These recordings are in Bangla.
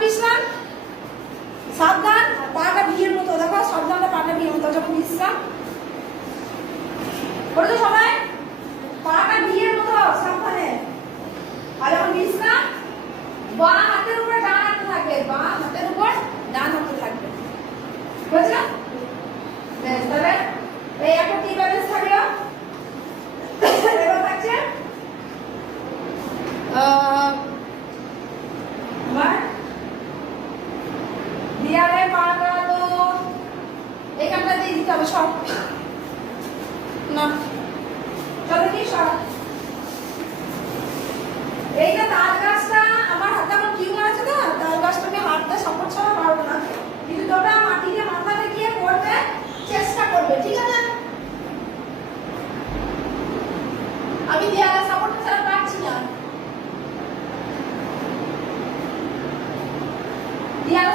ভাবিস না সাবধান পাটা ভিড়ের মতো, দেখো, সাবধানটা পাটা ভিড়ের মতো, যখন বিশ্রাম করে তো সবাই পাটা দেয়ালে বানানো এখানটা দিয়ে দিতে হবে সব। না। চলো কি সব? এইটা তাল গাছটা, আমার হাতে আমার কিউ মারছে না তাল গাছটা আমি হাতটা সাপোর্ট ছাড়া পারব না। কিন্তু তোমরা মাটিতে মাথা রেখে করবে চেষ্টা করবে, ঠিক আছে? আমি দেয়ালে সাপোর্ট ছাড়া পারছি না। দেয়ালে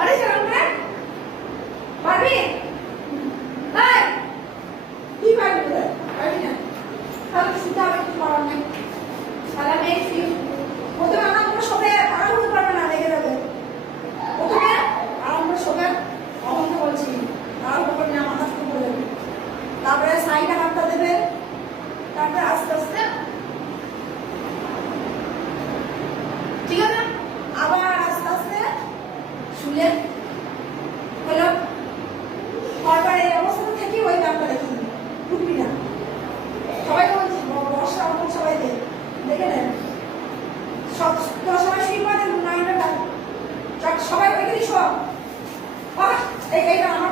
말하잖아. সব। এই এটা আমার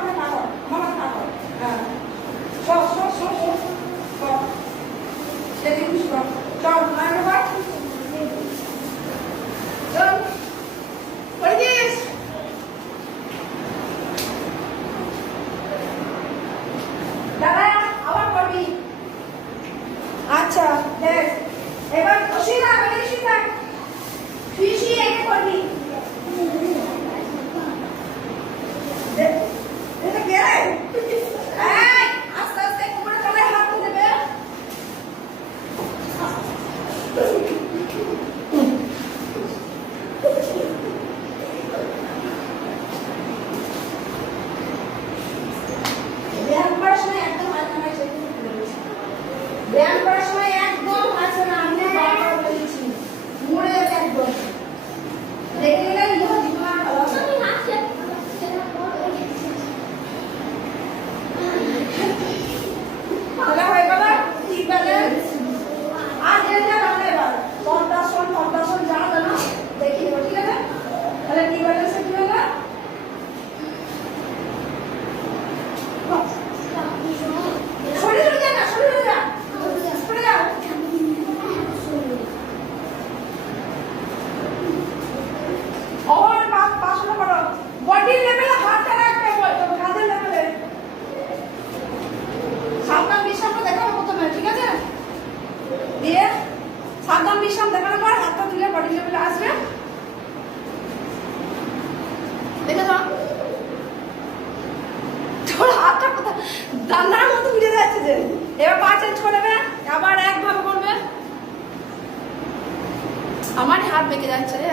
আমার হাত বেঁকে যাচ্ছে রে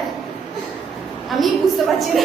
আমি বুঝতে পারছি না